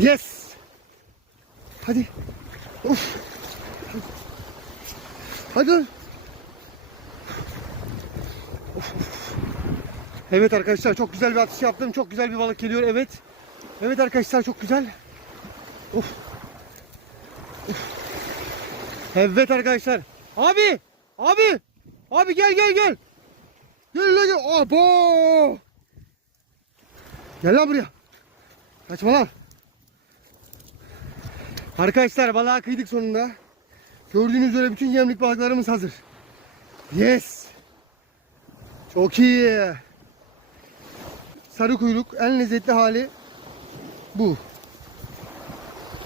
Yes. Hadi. Of. Hadi of. Evet arkadaşlar çok güzel bir atış yaptım. Çok güzel bir balık geliyor. Evet. Evet arkadaşlar çok güzel. Of. Of. Evet arkadaşlar. Abi! Abi! Abi gel gel gel. Gel lan gel. Abo! Gel lan buraya. Kaçma lan. Arkadaşlar balığa kıydık sonunda. Gördüğünüz üzere bütün yemlik balıklarımız hazır. Yes. Çok iyi. Sarı kuyruk en lezzetli hali bu.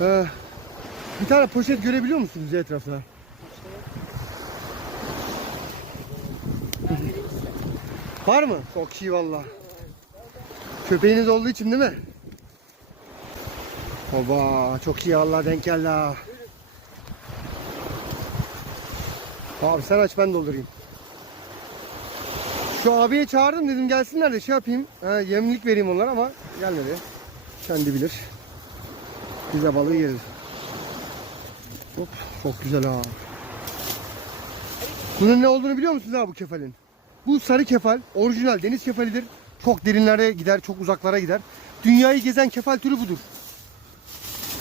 Ee, bir tane poşet görebiliyor musunuz etrafta? Var mı? Çok iyi valla. Köpeğiniz olduğu için değil mi? Oba çok iyi valla denk geldi ha. Abi sen aç ben doldurayım. Şu abiye çağırdım dedim gelsinler de şey yapayım. Ha, yemlik vereyim onlara ama gelmedi. Kendi bilir. Bize balığı yeriz. Hop çok güzel ha. Bunun ne olduğunu biliyor musunuz ha bu kefalin? Bu sarı kefal orijinal deniz kefalidir. Çok derinlere gider, çok uzaklara gider. Dünyayı gezen kefal türü budur.